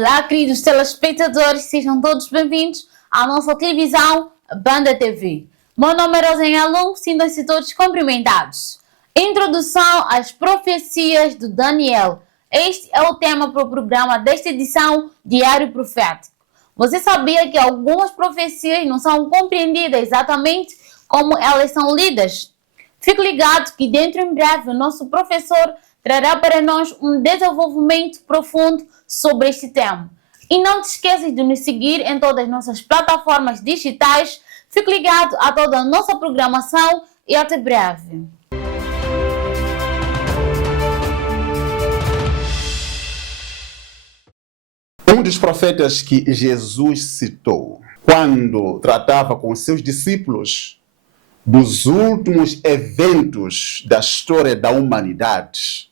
Olá, queridos telespectadores, sejam todos bem-vindos à nossa televisão Banda TV. Meu nome é Rosenha Lu, sintam-se todos cumprimentados. Introdução às profecias de Daniel. Este é o tema para o programa desta edição Diário Profético. Você sabia que algumas profecias não são compreendidas exatamente como elas são lidas? Fique ligado que dentro em breve o nosso professor trará para nós um desenvolvimento profundo sobre este tema. E não te esqueças de nos seguir em todas as nossas plataformas digitais. Fique ligado a toda a nossa programação e até breve. Um dos profetas que Jesus citou quando tratava com seus discípulos dos últimos eventos da história da humanidade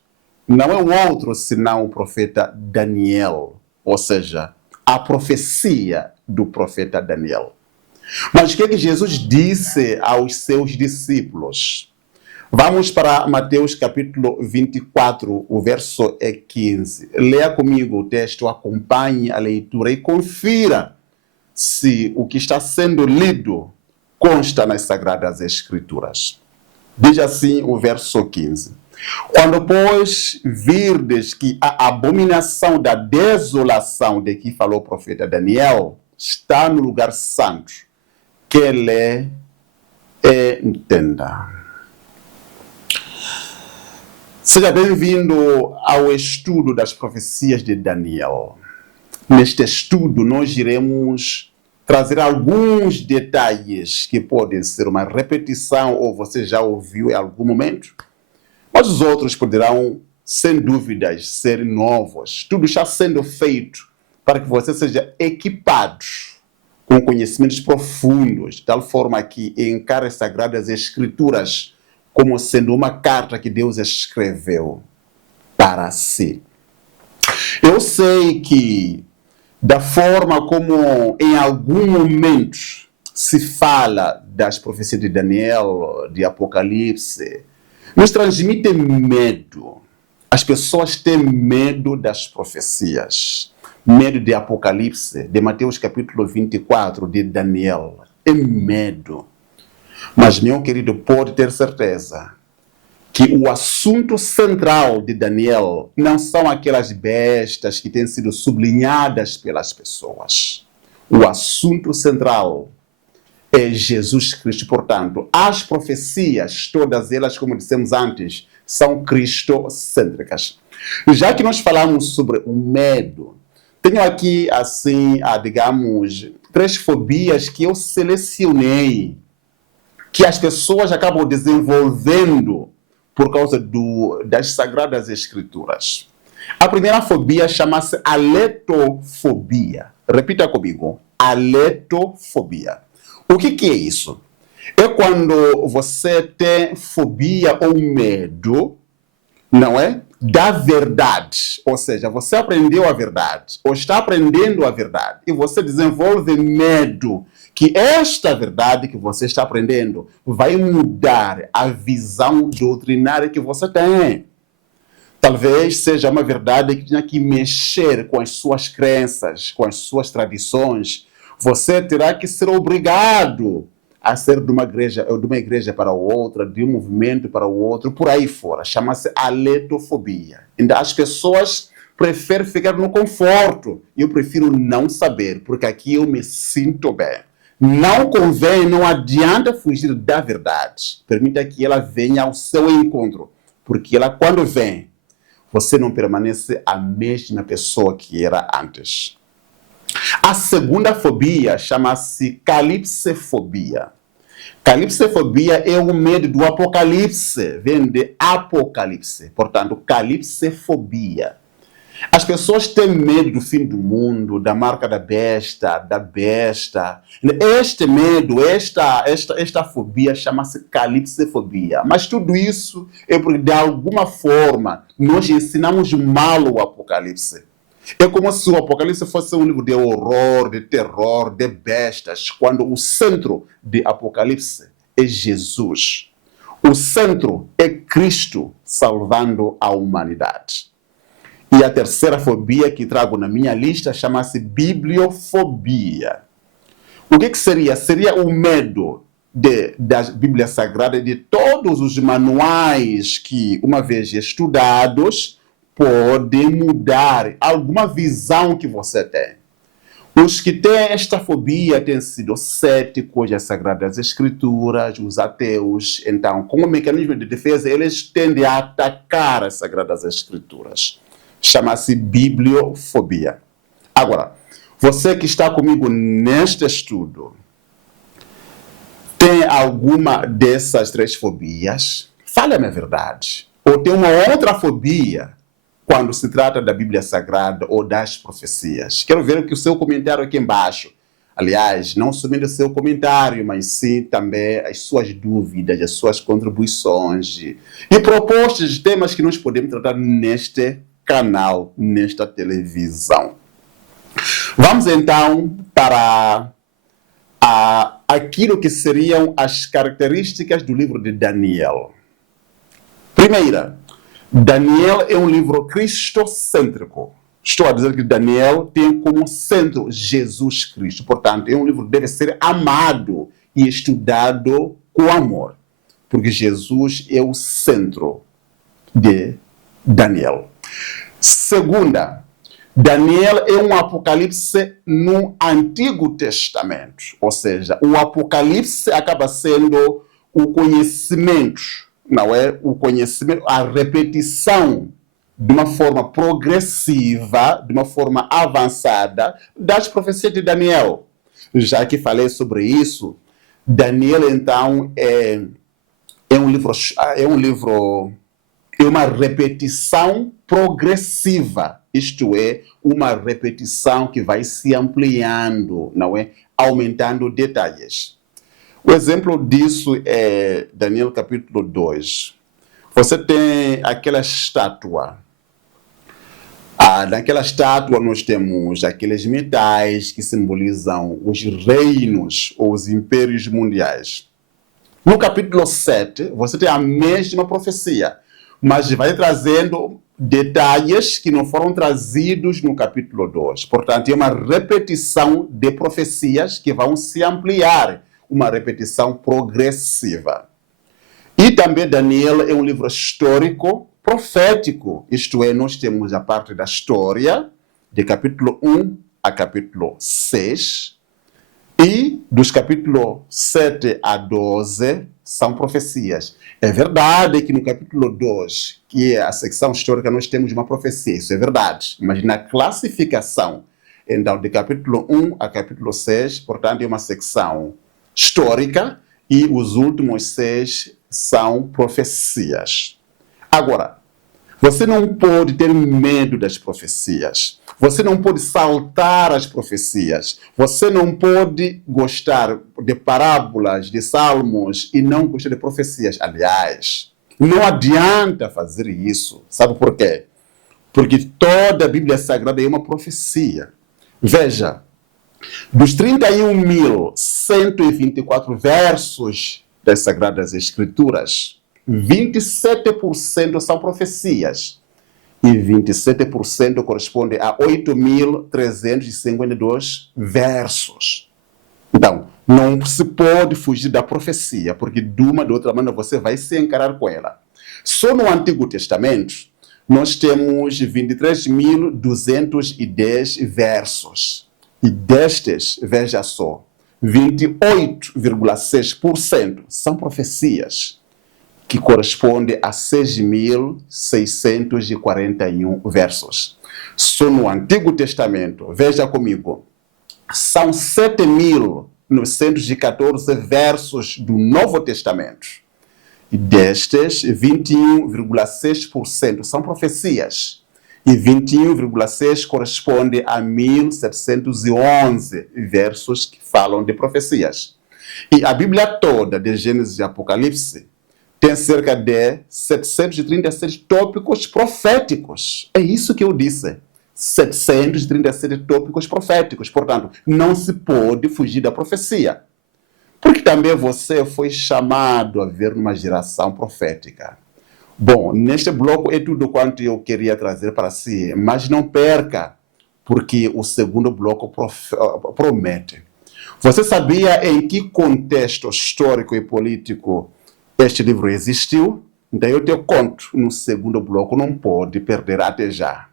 não é o outro senão o profeta Daniel, ou seja, a profecia do profeta Daniel. Mas o que é que Jesus disse aos seus discípulos? Vamos para Mateus capítulo 24, o verso 15. Leia comigo o texto, acompanhe a leitura e confira se o que está sendo lido consta nas Sagradas Escrituras. Diz assim o verso 15. Quando, pois, virdes que a abominação da desolação de que falou o profeta Daniel está no lugar santo, que ele entenda. Seja bem-vindo ao estudo das profecias de Daniel. Neste estudo, nós iremos trazer alguns detalhes que podem ser uma repetição ou você já ouviu em algum momento, mas os outros poderão, sem dúvidas, ser novos. Tudo está sendo feito para que você seja equipado com conhecimentos profundos, de tal forma que encare as Sagradas Escrituras como sendo uma carta que Deus escreveu para si. Eu sei que, da forma como em algum momento se fala das profecias de Daniel, de Apocalipse, nos transmite medo. As pessoas têm medo das profecias. Medo de Apocalipse, de Mateus capítulo 24, de Daniel. É medo. Mas, meu querido, pode ter certeza que o assunto central de Daniel não são aquelas bestas que têm sido sublinhadas pelas pessoas. O assunto central é Jesus Cristo. Portanto, as profecias, todas elas, como dissemos antes, são cristocêntricas. Já que nós falamos sobre o medo, tenho aqui, assim, digamos, 3 fobias que eu selecionei, que as pessoas acabam desenvolvendo por causa das Sagradas Escrituras. A primeira fobia chama-se aletofobia. Repita comigo, aletofobia. O que é isso? É quando você tem fobia ou medo, não é? Da verdade. Ou seja, você aprendeu a verdade, ou está aprendendo a verdade, e você desenvolve medo que esta verdade que você está aprendendo vai mudar a visão doutrinária que você tem. Talvez seja uma verdade que tenha que mexer com as suas crenças, com as suas tradições. Você terá que ser obrigado a ser de uma igreja para outra, de um movimento para o outro, por aí fora. Chama-se aletofobia. Ainda as pessoas preferem ficar no conforto. Eu prefiro não saber, porque aqui eu me sinto bem. Não convém, não adianta fugir da verdade. Permita que ela venha ao seu encontro, porque ela, quando vem, você não permanece a mesma pessoa que era antes. A segunda fobia chama-se calipsefobia. Calipsefobia é o medo do apocalipse, vem de apocalipse, portanto, calipsefobia. As pessoas têm medo do fim do mundo, da marca da besta. Este medo, esta fobia chama-se calipsefobia. Mas tudo isso é porque, de alguma forma, nós ensinamos mal o Apocalipse. É como se o Apocalipse fosse um livro de horror, de terror, de bestas, quando o centro de Apocalipse é Jesus. O centro é Cristo salvando a humanidade. E a terceira fobia que trago na minha lista chama-se bibliofobia. O que seria? Seria o medo da Bíblia Sagrada e de todos os manuais que, uma vez estudados, podem mudar alguma visão que você tem. Os que têm esta fobia têm sido céticos às Sagradas Escrituras, os ateus. Então, como mecanismo de defesa, eles tendem a atacar as Sagradas Escrituras. Chama-se bibliofobia. Agora, você que está comigo neste estudo, tem alguma dessas três fobias? Fale-me a verdade. Ou tem uma outra fobia quando se trata da Bíblia Sagrada ou das profecias? Quero ver o seu comentário aqui embaixo. Aliás, não somente o seu comentário, mas sim também as suas dúvidas, as suas contribuições e propostas de temas que nós podemos tratar neste canal, nesta televisão. Vamos então para aquilo que seriam as características do livro de Daniel. Primeira, Daniel é um livro cristocêntrico. Estou a dizer que Daniel tem como centro Jesus Cristo. Portanto, é um livro que deve ser amado e estudado com amor, porque Jesus é o centro de Daniel. Segunda, Daniel é um apocalipse no Antigo Testamento. Ou seja, o apocalipse acaba sendo o conhecimento, não é? O conhecimento, a repetição de uma forma progressiva, de uma forma avançada das profecias de Daniel. Já que falei sobre isso, Daniel então é uma repetição progressiva, isto é, uma repetição que vai se ampliando, não é? Aumentando detalhes. O exemplo disso é Daniel capítulo 2. Você tem aquela estátua. Naquela estátua nós temos aqueles metais que simbolizam os reinos ou os impérios mundiais. No capítulo 7, você tem a mesma profecia, mas vai trazendo detalhes que não foram trazidos no capítulo 2. Portanto, é uma repetição de profecias que vão se ampliar, uma repetição progressiva. E também Daniel é um livro histórico, profético, isto é, nós temos a parte da história, de capítulo 1 a capítulo 6, e dos capítulos 7 a 12 são profecias. É verdade que no capítulo 2, que é a secção histórica, nós temos uma profecia, isso é verdade. Mas na classificação, então, de capítulo 1 a capítulo 6, portanto, é uma secção histórica e os últimos 6 são profecias. Agora, você não pode ter medo das profecias. Você não pode saltar as profecias. Você não pode gostar de parábolas, de salmos e não gostar de profecias. Aliás, não adianta fazer isso. Sabe por quê? Porque toda a Bíblia Sagrada é uma profecia. Veja, dos 31.124 versos das Sagradas Escrituras, 27% são profecias e 27% corresponde a 8.352 versos. Então, não se pode fugir da profecia, porque de uma ou de outra maneira você vai se encarar com ela. Só no Antigo Testamento, nós temos 23.210 versos. E destes, veja só, 28,6% são profecias, que corresponde a 6.641 versos. Só no Antigo Testamento, veja comigo, são 7.914 versos do Novo Testamento. E destes, 21,6% são profecias. E 21,6% corresponde a 1.711 versos que falam de profecias. E a Bíblia toda, de Gênesis e Apocalipse, tem cerca de 737 tópicos proféticos. É isso que eu disse. 737 tópicos proféticos. Portanto, não se pode fugir da profecia. Porque também você foi chamado a ver numa geração profética. Bom, neste bloco é tudo quanto eu queria trazer para si, mas não perca, porque o segundo bloco promete. Você sabia em que contexto histórico e político este livro existiu? Então eu te conto no segundo bloco, não pode perder, até já.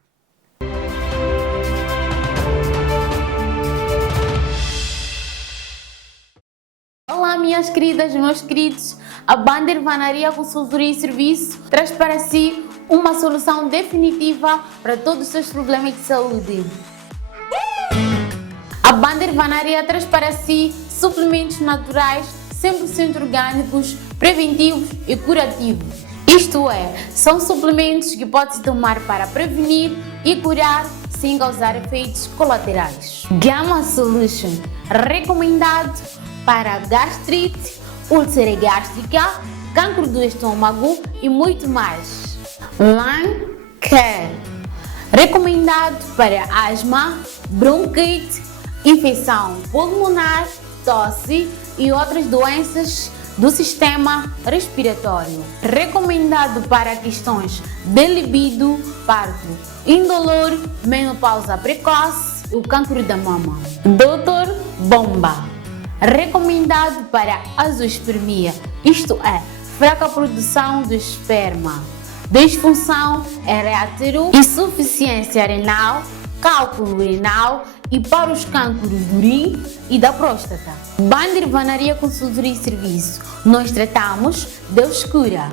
Olá, minhas queridas, meus queridos. A Banda Irmanaria Consultoria e Serviço traz para si uma solução definitiva para todos os seus problemas de saúde. A Banda Irmanaria traz para si suplementos naturais 100% orgânicos, preventivos e curativos. Isto é, são suplementos que pode-se tomar para prevenir e curar sem causar efeitos colaterais. Gamma Solution, recomendado para gastrite, úlcera gástrica, cancro do estômago e muito mais. Lung Care, recomendado para asma, bronquite, infecção pulmonar, tosse e outras doenças do sistema respiratório. Recomendado para questões de libido, parto indolor, menopausa precoce e o cancro da mama. Dr. Bomba, recomendado para azoospermia, isto é, fraca produção de esperma, disfunção erétero, insuficiência renal, cálculo renal e para os cânceres do rim e da próstata. Banda Irmanaria Consultoria e Serviço. Nós tratamos, Deus cura.